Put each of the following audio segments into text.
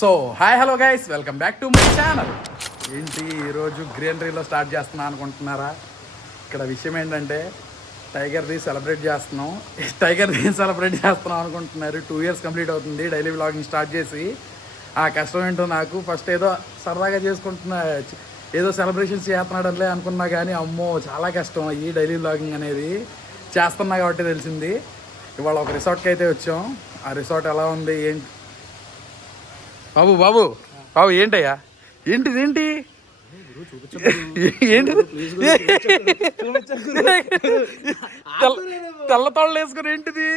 So hi hello guys, welcome back to my channel. ఏంటి ఈరోజు గ్రీనరీలో start చేస్తున్నా అనుకుంటున్నారా? ఇక్కడ విషయం ఏంటంటే టైగర్ది సెలబ్రేట్ చేస్తున్నాం. టైగర్ది సెలబ్రేట్ చేస్తున్నాం అనుకుంటున్నారు. 2 years కంప్లీట్ అవుతుంది డైలీ వ్లాగింగ్ స్టార్ట్ చేసి. ఆ కష్టం ఏంటో నాకు ఫస్ట్ ఏదో సరదాగా చేసుకుంటున్నా, ఏదో సెలబ్రేషన్స్ చేస్తున్నాడలే అనుకున్నా, కానీ అమ్మో చాలా కష్టం ఈ డైలీ వ్లాగింగ్ అనేది. చేస్తున్నా కాబట్టి తెలిసింది. ఇవాళ ఒక రిసార్ట్కి అయితే వచ్చాం. ఆ రిసార్ట్ ఎలా ఉంది ఏంటి బాబు బాబు బాబు ఏంటయ్యా, ఏంటిది ఏంటి ఏంటి తెల్ల తోళ్ళు వేసుకుని ఏంటిది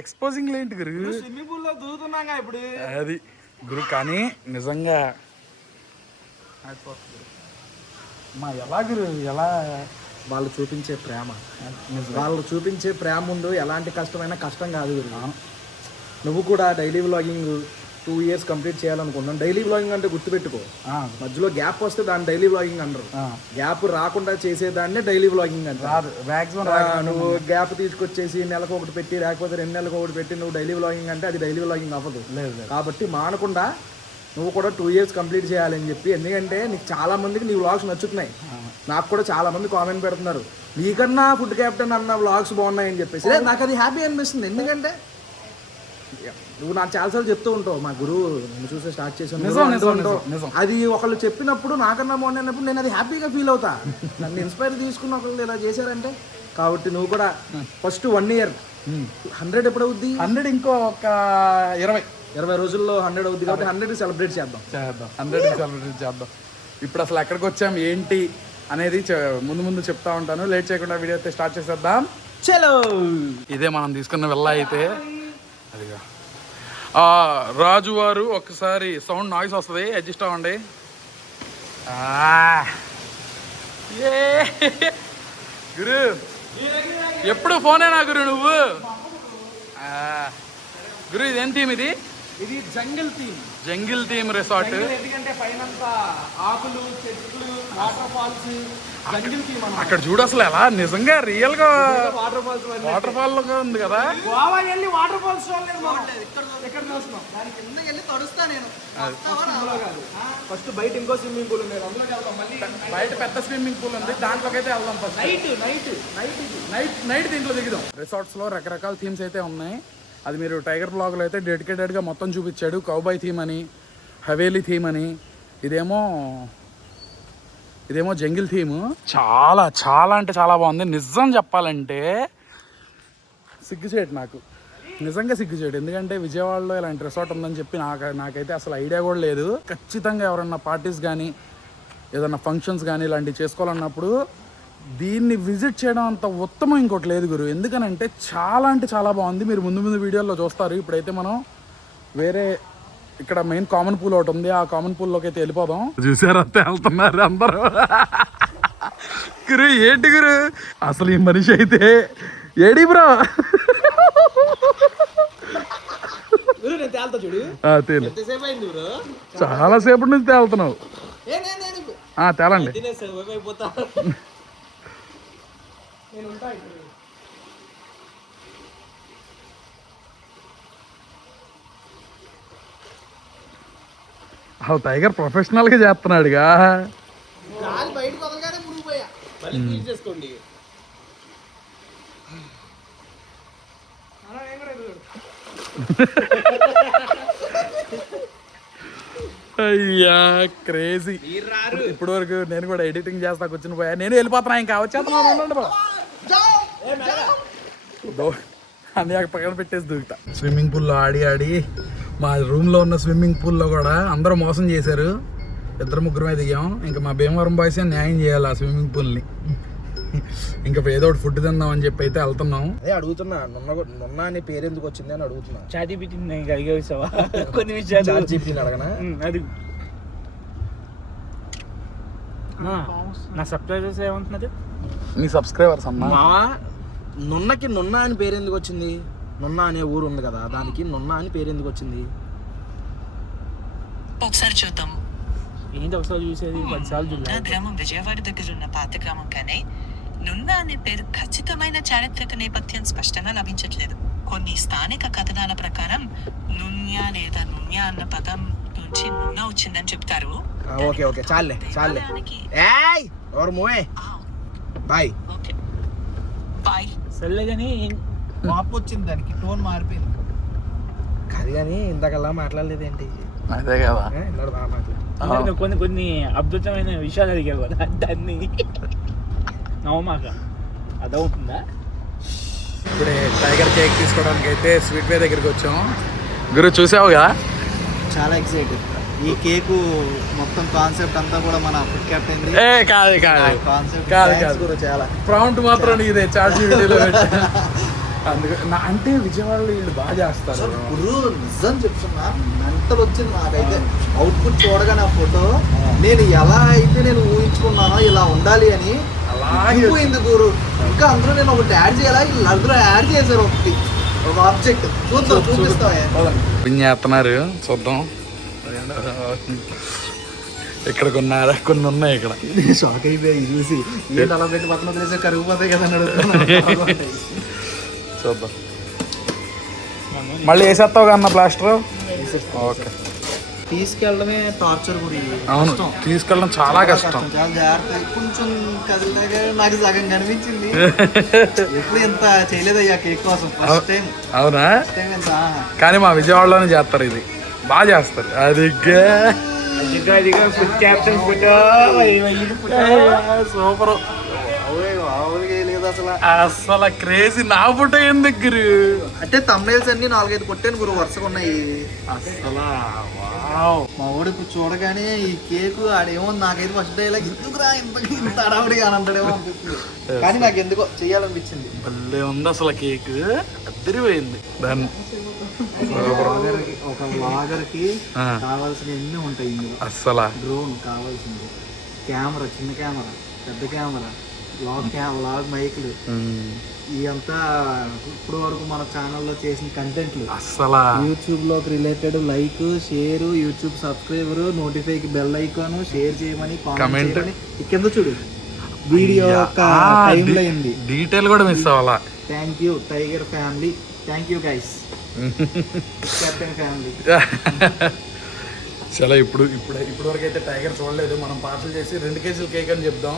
ఎక్స్పోజింగ్ ఏంటి గురు? స్విమ్మింగ్ పూల్ లో దూకుతున్నాగా ఇప్పుడు అది గురు. కానీ నిజంగా మా ఎలా గురు, ఎలా వాళ్ళు చూపించే ప్రేమ, వాళ్ళు చూపించే ప్రేమ ముందు ఎలాంటి కష్టమైనా కష్టం కాదు గురు. నువ్వు కూడా డైలీ వ్లాగింగ్ 2 years కంప్లీట్ చేయాలనుకున్నాను. డైలీ వ్లాగింగ్ అంటే గుర్తుపెట్టుకో, మధ్యలో గ్యాప్ వస్తే దాన్ని డైలీ వ్లాగింగ్ అంటారు. గ్యాప్ రాకుండా చేసేదాన్నే డైలీ వ్లాగింగ్ అంటారు. నువ్వు గ్యాప్ తీసుకొచ్చేసి నెలకు ఒకటి పెట్టి, లేకపోతే 2 నెలలకు ఒకటి పెట్టి నువ్వు డైలీ వ్లాగింగ్ అంటే అది డైలీ వ్లాగింగ్ అవ్వదు. కాబట్టి మానకుండా నువ్వు కూడా 2 years కంప్లీట్ చేయాలని చెప్పి. ఎందుకంటే నీకు చాలా మందికి నీ వ్లాగ్స్ నచ్చుతున్నాయి. నాకు కూడా చాలా మంది కామెంట్ పెడుతున్నారు, నీకన్నా ఫుడ్ క్యాప్టెన్ అన్న వ్లాగ్స్ బాగున్నాయని చెప్పేసి. నాకు అది హ్యాపీ అనిపిస్తుంది. ఎందుకంటే నువ్వు నాకు చాలాసార్లు చెప్తూ ఉంటావు, మా గురువు నేను చూసే స్టార్ట్ చేసాను. అది ఒకళ్ళు చెప్పినప్పుడు నాకన్నా బాగుంది అన్నప్పుడు నేను అది హ్యాపీగా ఫీల్ అవుతా. నన్ను ఇన్స్పైర్ తీసుకున్న ఒకళ్ళు ఇలా చేశారంటే. కాబట్టి నువ్వు కూడా ఫస్ట్ 1 year 100 ఎప్పుడు అవుద్ది? 100 ఇంకో ఒక 20 రోజుల్లో 100 అవుద్ది. కాబట్టి 100 సెలబ్రేట్ చేద్దాం. 100 సెలబ్రేట్ చేద్దాం. ఇప్పుడు అసలు ఎక్కడికి వచ్చాం ఏంటి అనేది ముందు చెప్తా ఉంటాను. లేట్ చేయకుండా వీడియో అయితే స్టార్ట్ చేసేద్దాం. చలో, ఇదే మనం తీసుకున్న వెళ్ళ అయితే. అదిగా రాజు వారు ఒకసారి సౌండ్ నాయిస్ వస్తుంది, అడ్జస్ట్ అవ్వండి. గురు ఎప్పుడు ఫోనేనా గురు నువ్వు? గురు ఇదేం థీమ్ ఇది? ఇది jungle theme. Jungle theme resort. ఎందుకంటే పైన ఆకులు, చెట్లు, వాటర్ ఫాల్స్, జంగిల్ థీమ్. అక్కడ చూడు అసలు ఎలా నిజంగా రియల్ గా వాటర్ ఫాల్ గా ఉంది కదా. గోవా వెళ్ళి వాటర్ ఫాల్స్ ఇక్కడ చూస్తున్నాం. దాని కింద వెళ్ళి తడుస్తా నేను. ఫస్ట్ బయట ఇంకో స్విమ్మింగ్ పూల్ ఉంది, అందులోకి వెళ్దాం. మళ్ళీ బయట పెద్ద స్విమ్మింగ్ పూల్ ఉంది, దాంట్లోకి అయితే వెళ్దాం. ఫస్ట్ నైట్ దీంట్లో దిగుదాం. రిసార్ట్స్ లో రకరకాల థీమ్స్ అయితే ఉన్నాయి. అది మీరు టైగర్ బ్లాగ్లో అయితే డెడికేటెడ్గా మొత్తం చూపించాడు. కౌబాయ్ థీమ్ అని, హవేలీ థీమ్ అని, ఇదేమో జంగిల్ థీమ్. చాలా చాలా అంటే చాలా బాగుంది. నిజం చెప్పాలంటే సిగ్గుచేటు నాకు, నిజంగా సిగ్గుచేటు. ఎందుకంటే విజయవాడలో ఇలాంటి రిసార్ట్ ఉందని చెప్పి నాకైతే అసలు ఐడియా కూడా లేదు. ఖచ్చితంగా ఎవరన్నా పార్టీస్ కానీ ఏదన్నా ఫంక్షన్స్ కానీ ఇలాంటివి చేసుకోవాలన్నప్పుడు దీన్ని విజిట్ చేయడం అంత ఉత్తమం ఇంకోటి లేదు గురు. ఎందుకనంటే చాలా అంటే చాలా బాగుంది. మీరు ముందు వీడియోల్లో చూస్తారు. ఇప్పుడైతే మనం వేరే ఇక్కడ మెయిన్ కామన్ పూల్ ఒకటి ఉంది, ఆ కామన్ పూల్లోకి అయితే వెళ్ళిపోదాం. చూసారు అంతే వెళ్తున్నారు అందరూ. గురు ఏంటి గురు అసలు ఈ మనిషి అయితే ఏడి బ్రో? చాలా సేపటి నుంచి తేలుతున్నావు. తేలండి. టైగర్ ప్రొఫెషనల్ గా చేస్తున్నాడుగా. అయ్యా క్రేజీ. ఇప్పుడు వరకు నేను కూడా ఎడిటింగ్ చేస్తా కూర్చుని పోయా. నేను వెళ్ళిపోతున్నా, ఇంకా వచ్చేస్తున్నాను. అన్నీ పక్కన పెట్టేసి దూకుతా. స్విమ్మింగ్ పూల్లో ఆడి మా రూమ్లో ఉన్న స్విమ్మింగ్ పూల్లో కూడా అందరూ మోసం చేశారు. 2-3 దిగాం. ఇంకా మా భీమవరం బాయ్స్ న్యాయం చేయాలి ఆ స్విమ్మింగ్ పూల్ని. ఇంకా ఏదో ఒకటి ఫుడ్ తిందాం అని చెప్పి అయితే వెళ్తున్నాం. అదే అడుగుతున్నా, నున్న అనే పేరు ఎందుకు వచ్చింది అని అడుగుతున్నా. అడగనా? నా సబ్స్క్రైబర్స్ ఏమంటున్నారు? మీ సబ్స్క్రైబర్స్ అమ్మా. నున్నకి నున్న అని పేరు ఎందుకు వచ్చింది? నున్న అనే ఊరు ఉంది కదా, దానికి నున్న అని పేరు ఎందుకు వచ్చింది? ఒకసారి చూద్దాం. ఏంటి ఒకసారి చూసేది? 10 సార్లు చూడాలి. గ్రామం విజయవాడ దగ్గర ఉన్న పాత గ్రామం కానీ నున్న అనే పేరు ఖచ్చితమైన చారిత్రక నేపథ్యం స్పష్టంగా లభించట్లేదు. కొన్ని స్థానిక కథనాల ప్రకారం నున్య లేదా నున్య అన్న పదం నుంచి నున్న వచ్చిందని చెప్తారు. ఓకే ఓకే చాలే దేవాలయానికి- ఏయ్ ఎవరు మూవే ఆ, బాయ్ ఓకే బాయ్. సర్లే కానీ మార్పు వచ్చింది దానికి టోన్ మారిపోయింది కాదు కానీ ఇంతకల్లా మాట్లాడలేదేంటి అదే కదా. ఇందాక బాగా మాట్లాడు నువ్వు కొన్ని అద్భుతమైన విషయాలు అడిగావు కదా దాన్ని నవమాక అదవుతుందా? ఇప్పుడే టైగర్ కేక్ తీసుకోవడానికి అయితే స్వీట్ వే దగ్గరికి వచ్చాం. గురు చూసావుగా? చాలా ఎక్సైటెడ్ ఈ కేకు మొత్తం కాన్సెప్ట్ అంతా కూడా మన ఫుడ్ కెప్టెన్ ఏ కాదు కాదు కాన్సెప్ట్ కాదు కాదు చాలా ప్రాంప్ట్ మాత్రం నీదే చాట్ జీపీటీలో పెట్టా. అందుకే అంటే విజయవాడలో వీళ్ళు బాగా చేస్తారు. గురు నిజం చెప్తున్నా మెంటల్ వచ్చింది నాకైతే అవుట్పుట్ చూడగానే ఆ ఫోటో నేను ఎలా అయితే నేను ఊహించుకున్నానో ఇలా ఉండాలి అని అలాగే అయిపోయింది గురు. ఇంకా అందులో నేను ఒకటి యాడ్ చేయాలా వీళ్ళు అందులో యాడ్ చేశారు ఒక ఆబ్జెక్ట్ చూద్దాం చూపిస్తావా పిన్ చేస్తున్నారు చూద్దాం. ఇక్కడ కొన్ని ఉన్నాయి ఇక్కడ. షాక్ అయిపోయాయి చూసి ఏంటి అలా పెట్టి పక్కన వదిలేసే కరిగిపోతాయి కదా అని అడుగుతున్నా. చూద్దాం. మళ్ళీ వేసేస్తావు కన్నా ప్లాస్టర్. ఓకే తీసుకెళ్ళడమే టార్చర్ గురి. అవును తీసుకెళ్ళడం చాలా కష్టం. చాలా జాగ్రత్త కొంచెం కదిలినాక నాకు సగం కనిపించింది. ఎప్పుడు ఇంత చేయలేదయ్యా కేక్ కోసం ఫస్ట్ టైం. అవునా? ఇంత కానీ మా విజయవాడలోనే చేస్తారు ఇది బాగా చేస్తారు. అది ఫుడ్ క్యాప్షన్ ఫోటో సూపర్ లేదు అసలు. అసలు క్రేజీ. నా ఫోటో ఏం దగ్గర అంటే తమ్నైల్స్ అన్ని 4-5 కొట్టాను గురు వరుసగా ఉన్నాయి. అసలు మా ఊడికి చూడగానే ఈ కేకు ఆడేమో నాకైతే ఫస్ట్ డైలాగ్ ఎందుకురా ఇంత అడావుడిగా అని అంటాడేమో అనిపిస్తుంది. కానీ నాకు ఎందుకో చెయ్యాలనిపించింది. భలే ఉంది అసలు కేక్ అద్దరిపోయింది. దాన్ని ఒక వ్లాగర్ కి కావాల్సిన ఎన్ని ఉంటాయి ఇందులో. అస్సలు డ్రోన్ కావాల్సింది, కెమెరా, చిన్న కెమెరా, పెద్ద కెమెరా, వ్లాగ్ మైక్లు, ఇదంతా ఇప్పుడు వరకు మన ఛానల్లో చేసిన కంటెంట్లు. అస్సలు యూట్యూబ్ లోకి related like, share, YouTube subscriber, నోటిఫైకి బెల్ ఐకాన్, షేర్ చేయమని, కామెంట్ చేయమని కింద చూడు. వీడియో యొక్క టైంలో అయింది. డీటెయిల్ కూడా మిస్ అవ్వాలా. Thank you tiger family, thank you guys captain family. చాలా ఇప్పుడు వరకు అయితే టైగర్ చూడలేదు. మనం పార్సల్ చేసి 2 కేజీల కేక్ అని చెప్దాం.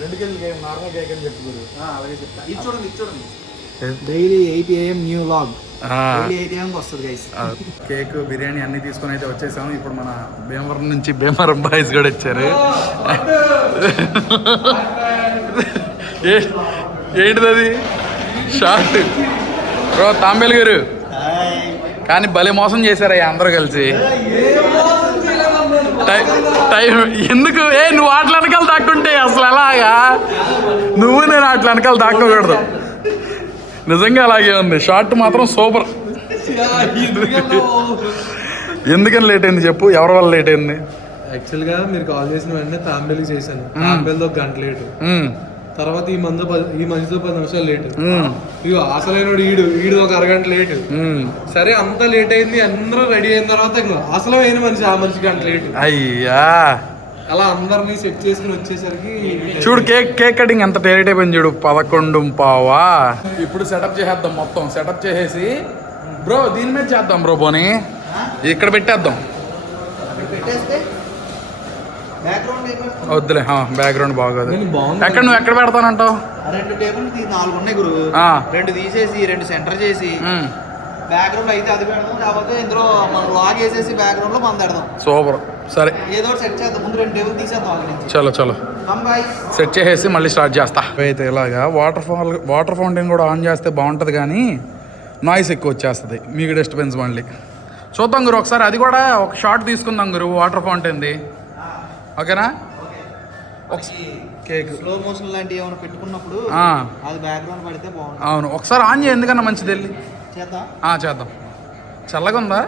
2 కేజీల కేక్ నార్మల్ కేక్ అని చెప్తున్నారు. అలాగే చెప్తా. ఇది చూడండి daily 8 AM new vlog. Daily 8 AM వస్తుంది గైస్. కేక్, బిర్యానీ అన్ని తీసుకొని అయితే వచ్చేసాము. ఇప్పుడు మన భీమవరం నుంచి భీమవరం బాయ్స్ కూడా వచ్చారు. ఏంటిది అది? షార్ట్ బ్రో తాంబేలు గారు. కానీ భలే మోసం చేశారయ్యా అందరూ కలిసి. టైం ఎందుకు? నువ్వు ఆటలు వెనకాల దాక్కుంటే అసలు ఎలాగా? నువ్వు నేను ఆటలు వెనకాల దాక్కకూడదు. నిజంగా అలాగే ఉంది. షార్ట్ మాత్రం సూపర్. ఎందుకని లేట్ అయింది చెప్పు? ఎవరి వల్ల లేట్ అయింది? యాక్చువల్గా మీరు కాల్ చేసిన వెంటనే తాంబేలికి చేశాను. తాంబేలతో 1 గంట లేటు. తర్వాత ఈ మనిషితో 10 నిమిషాలు లేటు. ఇగో అసలైన ఈడు ఒక అరగంట లేటు. సరే అంతా లేట్ అయింది, అందరూ రెడీ అయిన తర్వాత అసలైన మనిషి ఆ మనిషి 1 గంట లేటు. అయ్యా అలా అందరినీ సెట్ చేసుకుని వచ్చేసరికి చూడు కేక్ కటింగ్ ఎంత టేరేట్ అయిపోయింది చూడు. 11:15. ఇప్పుడు సెటప్ చేసేద్దాం. మొత్తం సెటప్ చేసేసి బ్రో దీని మీద చేద్దాం బ్రో. పోనీ ఇక్కడ పెట్టేద్దాం. పెట్టేస్తే బ్యాక్గ్రౌండ్ వద్దులే బ్యాక్గ్రౌండ్ బాగోదు. బాగుంది. ఎక్కడ నువ్వు ఎక్కడ పెడతానంటావు? 2 టేబుల్ 4 ఉన్నాయి గురు. 2 తీసేసి 2 సెంటర్ చేసి బ్యాక్గ్రౌండ్ అయితే అది పెడదాం. లేకపోతే ఇందులో మనం లాగ్ వేసేసి బ్యాక్గ్రౌండ్ లో మనం పెడదాం. సూపర్. సరే ఏదో సెట్ చేద్దాం. ముందు 2 టేబుల్ తీసేద్దాం అక్కడి నుంచి. చలో సెట్ చేసేసి మళ్ళీ స్టార్ట్ చేస్తా. అయితే ఇలాగా వాటర్ ఫౌంటైన్ కూడా ఆన్ చేస్తే బాగుంటుంది కానీ నాయిస్ ఎక్కువ వచ్చేస్తుంది, మీకు డిస్టర్బెన్స్. మళ్ళీ చూద్దాం గురు ఒకసారి. అది కూడా ఒక షార్ట్ తీసుకుందాం గురు వాటర్ ఫౌంటైన్ది. ఓకేనా? కేక్ స్లో మోషన్ లాంటివి ఏమైనా పెట్టుకున్నప్పుడు అది బ్యాక్గ్రౌండ్ పడితే బాగుంటుంది. అవును ఒకసారి ఆన్ చేయి. ఎందుకన్నా మంచిది వెళ్ళి చేద్దాం. చేద్దాం. చల్లగా ఉందా?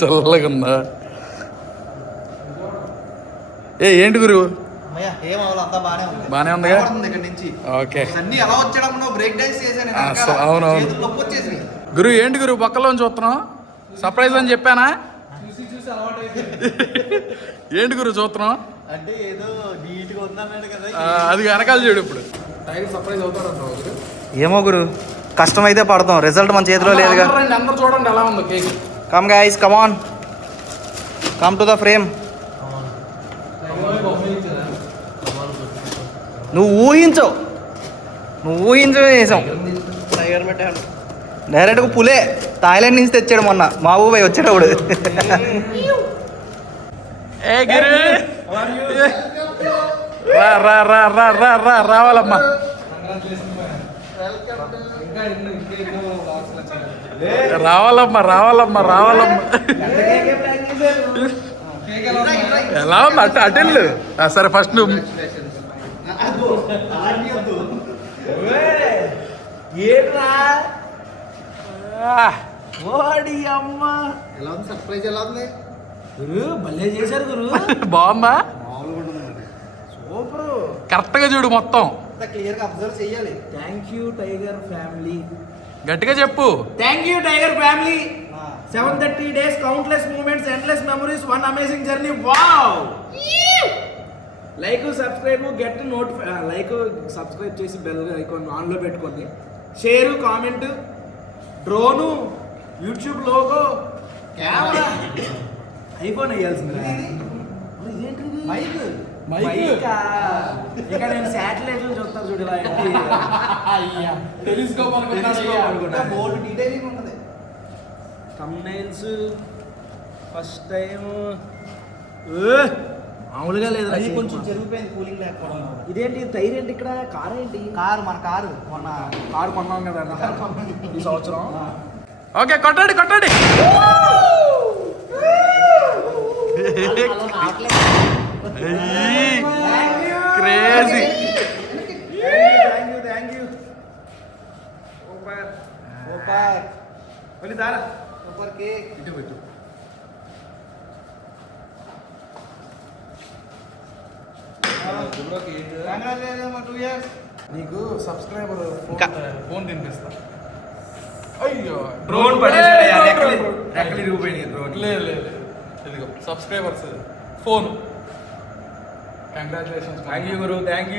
చల్లగా ఉందా? ఏంటి గురు? ఏం అవ్వాలి, అంతా బానే ఉందిగా? ఇక్కడ నుంచి ఓకే. అన్ని ఎలా వచ్చాడో బ్రేక్ డాన్స్ చేశాను. అవునవును నొప్పి వచ్చేసి గురు. ఏంటి గురు పక్కలో చూస్తున్నావు? సర్ప్రైజ్ అని చెప్పానా? ఏంటి గురు చూస్తున్నావు? అంటే ఏదో నీట్గా ఉందన్నాడు కదా. అది వెనకాల చూడు. ఇప్పుడు టైగర్ సర్ప్రైజ్ అవుతాడంటావు? ఏమో గురు. కష్టమైతే పడతాం, రిజల్ట్ మన చేతిలో లేదుగా. అందరూ చూడండి ఎలా ఉందో cake. Come guys, come on, come to the frame. నువ్వు ఊహించవు చేసాం. డైరెక్ట్గా పులే థాయిలాండ్ నుంచి తెచ్చాడు మొన్న మా ఊబై వచ్చేటప్పుడు. ఏ గిరి రా రా రా రా రా రా రావాలమ్మా. రావాలమ్మా రావాలమ్మా రావాలమ్మా. ఎలా ఉంది అటు అటెళ్ళు. సరే ఫస్ట్ నువ్వు భలే చేశారు గురు, బాగుందా? సూపర్. కరెక్ట్ గా చూడు మొత్తం. క్లియర్గా అబ్జర్వ్ చేయాలి. Thank you tiger family. గట్టిగా చెప్పు. Thank you tiger family. 730 days, countless moments, endless memories, one amazing journey. Wow! Like subscribe, get like subscribe చేసి బెల్ ఐకాన్ ఆన్లో పెట్టుకోండి. Share, comment, drone, YouTube logo, camera, iPhone వేయాల్సింది. ఇక నేను satellite చూస్తాను చూడు, ఇలా thumbnails ఫస్ట్ టైం మామూలుగా లేదు, కొంచెం జరిగిపోయింది కూలింగ్ లేకపోవడం. ఇదేంటి టైర్ ఏంటి ఇక్కడ, కార్ ఏంటి? మన కారు మొన్న కారు కొన్నాం కదా ఈ సంవత్సరం. ఓకే కొట్టండి కొట్టండి. క్రేజీ. Thank you super. మళ్ళీ దారా సూపర్ కేక్ ఇటు పెట్టు. నీకు సబ్స్క్రైబర్ ఫోన్ తినిపిస్తా. అయ్యో డ్రోన్ పడేసాడు, రెక్కలు ఇరిగిపోయినాయి డ్రోన్. లేదు ఇదిగో subscribers phone. Congratulations. Thank you Guru, thank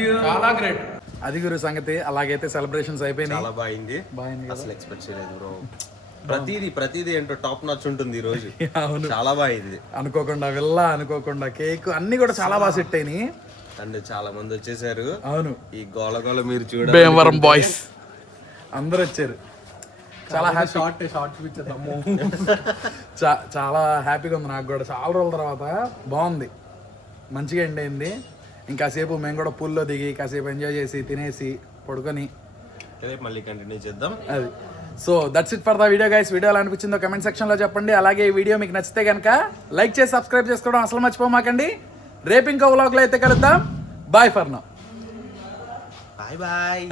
you చాలా గ్రేట్. అది గురు సంగతి. అలాగైతే సెలబ్రేషన్స్ అయిపోయినాయి. చాలా బాగుంది. అసలు ఎక్స్పెక్ట్ చేయలేదు బ్రో. ప్రతిదీ ఏంటో టాప్ నాచ్ ఉంటుంది ఈ రోజు. అవును, చాలా బాగుంది. అనుకోకుండా విల్లా, అనుకోకుండా కేక్, అన్ని కూడా చాలా బాగా సెట్ అయినాయి. అండ్ చాలా మంది వచ్చేసారు. అవును, ఈ గోల మీరు చూడండి, భీమవరం బాయ్స్ అందరూ వచ్చారు. చాలా హ్యాపీ. చాలా హ్యాపీగా ఉంది నాకు కూడా. చాలా రోజుల తర్వాత బాగుంది, మంచిగా ఎండ్ అయింది. ఇంకాసేపు మేము కూడా పూల్లో దిగి కాసేపు ఎంజాయ్ చేసి తినేసి పడుకొని మళ్ళీ కంటిన్యూ చేద్దాం. అది. So that's it for the video guys. Video ఎలా అనిపించిందో కమెంట్ సెక్షన్లో చెప్పండి. అలాగే ఈ వీడియో మీకు నచ్చితే కనుక లైక్ చేసి సబ్స్క్రైబ్ చేసుకోవడం అసలు మర్చిపోమాకండి. రేపు ఇంకో వ్లాగ్లో అయితే కలుద్దాం. Bye for now. బాయ్